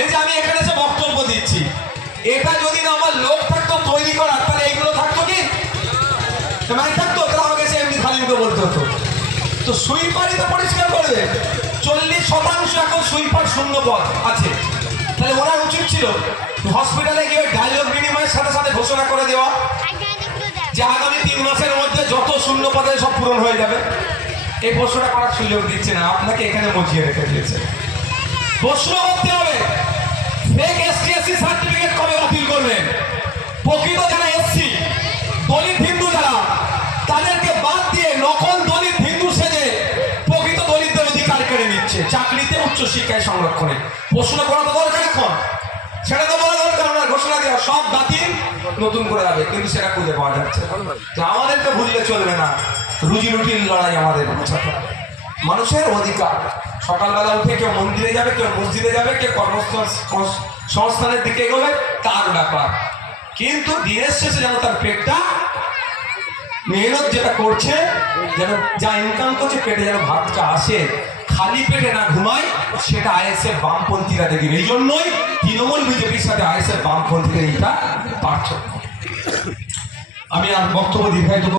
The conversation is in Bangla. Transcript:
এই যে আমি এখানে এসে বক্তব্য দিচ্ছি, এটা যদি না আমার লোক থাকতো তৈরি করার, তাহলে এইগুলো থাকতো কি মানে থাকতো? তাহলে আমাকে সে এমনি খালি মুখে বলতে হতো। তো সুইপারই তো পরিষ্কার করবে। 40% এখন সুইপার শূন্য পদ আছে। তাহলে ওনার উচিত ছিল হসপিটালে গিয়ে ডায়লগ বিনিময়ের সাথে সাথে ঘোষণা করে দেওয়া যে আগামী 3 মাসের মধ্যে যত শূন্য পদে সব পূরণ হয়ে যাবে। এই প্রশ্নটা করার সুযোগ দিচ্ছে না, আপনাকে এখানে মজিয়ে রেখে দিয়েছে। প্রশ্ন করতে হবে ফেক এসটি/এসসি সার্টিফিকেট কবে বাতিল করবেন? প্রকৃত যারা এসসি দলিত হিন্দু যারা, তাদেরকে বাদ দিয়ে নকল দলিত হিন্দু সেজে প্রকৃত দলিতদের অধিকার কেড়ে নিচ্ছে চাকরিতে, উচ্চশিক্ষায়, সংরক্ষণে। প্রশ্ন করা তো দরকার এখন, সেটা তো বলা দরকার। আমরা ঘোষণা দেওয়া সব বাতিল, নতুন করে হবে, কিন্তু সেটা খুঁজে পাওয়া যাচ্ছে না। আমাদেরকে ভুললে চলবে না, রুজি রুটির লড়াই আমাদের বাঁচাতে হবে। মানুষের অধিকার, সকালবেলা উঠে কেউ মন্দিরে যাবে, কেউ মসজিদে যাবে, কেউ কর্মসংস্থানের দিকে এগোবে, তার ব্যাপার। কিন্তু দিনের শেষে যেন তার পেটটা, মেহনত যেটা করছে, যেন যা ইনকাম করছে পেটে যেন ভাতটা আসে, খালি পেটে না ঘুমায়, সেটা আইএসএফ বামপন্থীরা দেখবে। এই জন্যই তৃণমূল বিজেপির সাথে আইএসএফ বামপন্থীদের এইটা পার্থক্য। আমি আর বক্তব্য দীর্ঘায়িত